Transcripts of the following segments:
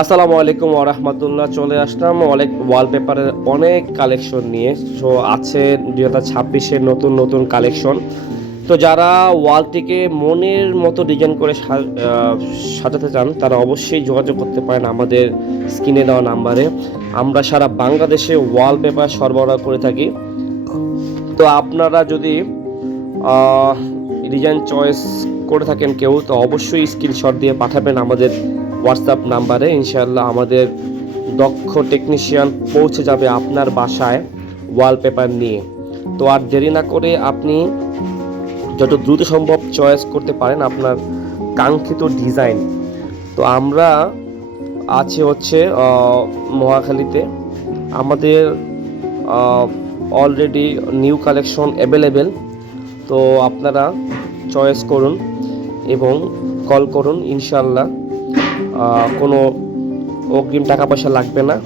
আসসালামু আলাইকুম ওয়া রাহমাতুল্লাহ। চলে আসলাম অনেক ওয়ালপেপারের অনেক কালেকশন নিয়ে। সো আছে 2026-এর নতুন নতুন কালেকশন। তো যারা ওয়ালটিকে মনের মতো ডিজাইন করে সাজাতে চান তারা অবশ্যই যোগাযোগ করতে পারেন আমাদের স্ক্রিনে দেওয়া নাম্বারে। আমরা সারা বাংলাদেশে ওয়ালপেপার সরবরাহ করে থাকি। তো আপনারা যদি ডিজাইন চয়েস করে থাকেন কেউ, তো অবশ্যই স্ক্রিনশট দিয়ে পাঠাবেন আমাদের হোয়াটসঅ্যাপ নাম্বারে। ইনশাআল্লাহ আমাদের দক্ষ টেকনিশিয়ান পৌঁছে যাবে আপনার বাসায় ওয়ালপেপার নিয়ে। তো আর দেরি না করে আপনি যত দ্রুত সম্ভব চয়েস করতে পারেন আপনার কাঙ্ক্ষিত ডিজাইন। তো আমরা আছি হচ্ছে মহাখালীতে। আমাদের অলরেডি নিউ কালেকশন অ্যাভেলেবেল। তো আপনারা চয়েস করুন এবং কল করুন। ইনশাআল্লাহ কোনো অগ্রিম টাকা পয়সা লাগবে না।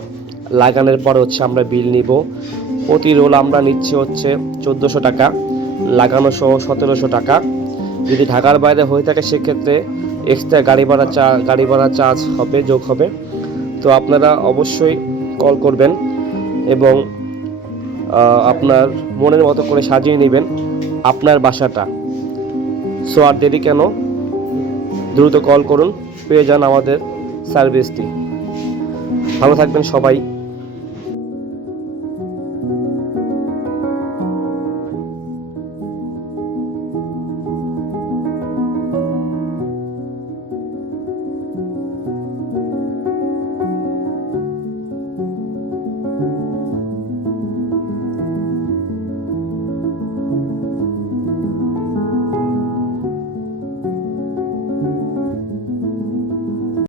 লাগানোর পর হচ্ছে আমরা বিল নিব। প্রতি রোল আমরা নিচ্ছি হচ্ছে 1400 টাকা, লাগানো সহ 1700 টাকা। যদি ঢাকার বাইরে হয়ে থাকে সেক্ষেত্রে এক্সট্রা গাড়ি ভাড়া চার্জ হবে, যোগ হবে। তো আপনারা অবশ্যই কল করবেন এবং আপনার মনের মতো করে সাজিয়ে নেবেন আপনার বাসাটা। সো আর দেরি কেন, দ্রুত কল করুন, পেয়ে যান আমাদের সার্ভিসটি। ভালো থাকবেন সবাই।